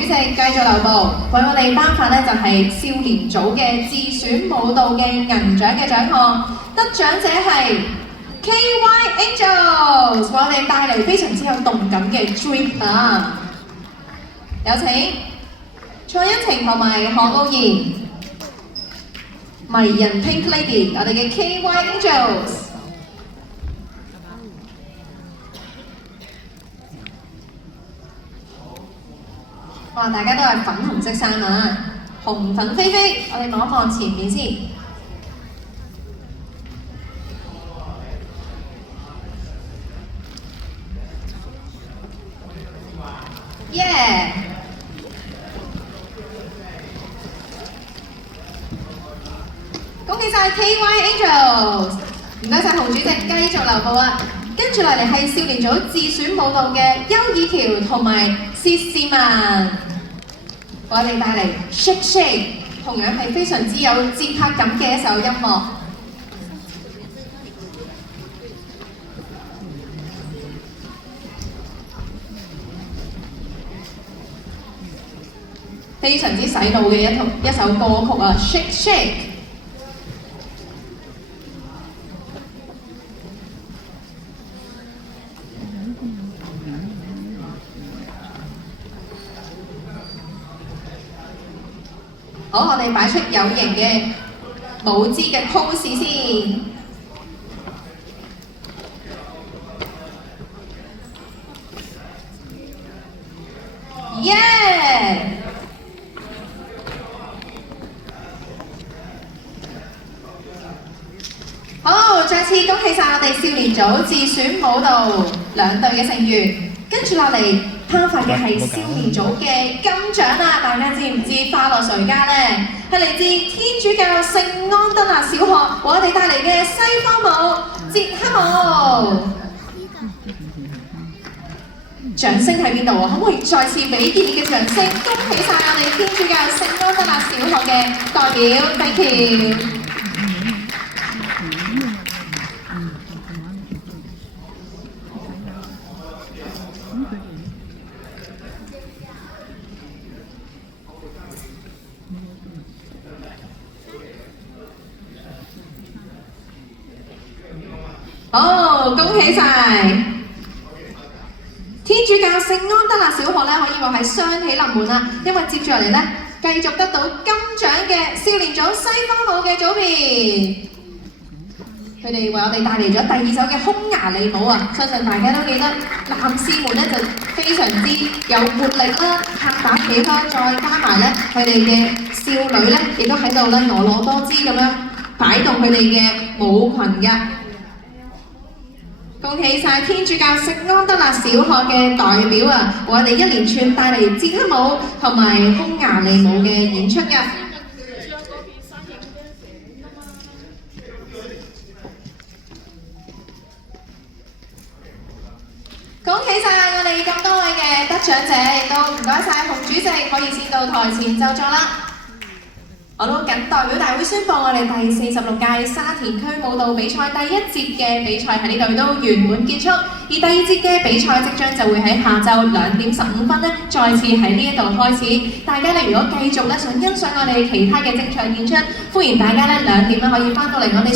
主席繼續留步，為我哋頒發呢就係少年組嘅自選舞蹈嘅銀獎嘅獎項，得獎者係 KY Angels， 為我哋帶嚟非常之有動感嘅 Dream 啊！有請蔡欣晴同埋何傲然，迷人 Pink Lady， 我哋嘅 KY Angels。哇！大家都係粉紅色衫啊，紅粉飛飛。我哋望一望前面先。耶！恭喜晒 KY Angels， 唔該晒洪主席，繼續留步啊！跟住落嚟係少年組自選舞蹈嘅邱以喬同埋薛仕文，我哋帶嚟 Shake Shake， 同樣係非常之有節拍感嘅一首音樂。非常之洗腦嘅一首歌曲啊 ，Shake Shake。好，我哋擺出有型嘅舞姿嘅 pose 先。耶！好，再次恭喜晒我哋少年組自選舞蹈兩隊嘅成員。跟住落嚟頒發嘅係少年組嘅金獎啊！大家知唔知花落誰家呢？係嚟自天主教聖安德肋小學，為我哋帶嚟嘅西方舞、捷克舞。掌聲喺邊度啊？可唔可以再次俾熱烈嘅掌聲，恭喜晒我哋天主教聖安德肋小學嘅代表 ，thank you。好，恭喜晒！天主教聖安德肋小學咧，可以話係雙喜臨門啦，因為接住落嚟咧，繼續得到金獎嘅少年組西方舞嘅組別，佢哋為我哋帶嚟咗第二首嘅匈牙利舞啊！相信大家都記得，男士們咧就非常之有活力啦，拍打起啦，再加埋咧佢哋嘅少女咧，亦都喺度咧婀娜多姿咁樣擺動佢哋嘅舞裙㗎。恭喜晒天主教聖安德肋小學嘅代表啊，為我哋一連串帶嚟捷克舞同埋匈牙利舞嘅演出㗎。恭喜晒我哋咁多位嘅得獎者，亦都唔該晒洪主席，可以先到台前就座啦。我都謹代表大會宣布，我哋第46屆沙田區舞蹈比賽第一節嘅比賽喺呢度都圓滿結束，而第二節嘅比賽即將就會喺下晝2點15分再次喺呢一度開始。大家如果繼續想欣賞我哋其他嘅精彩演出，歡迎大家2點可以翻到嚟我哋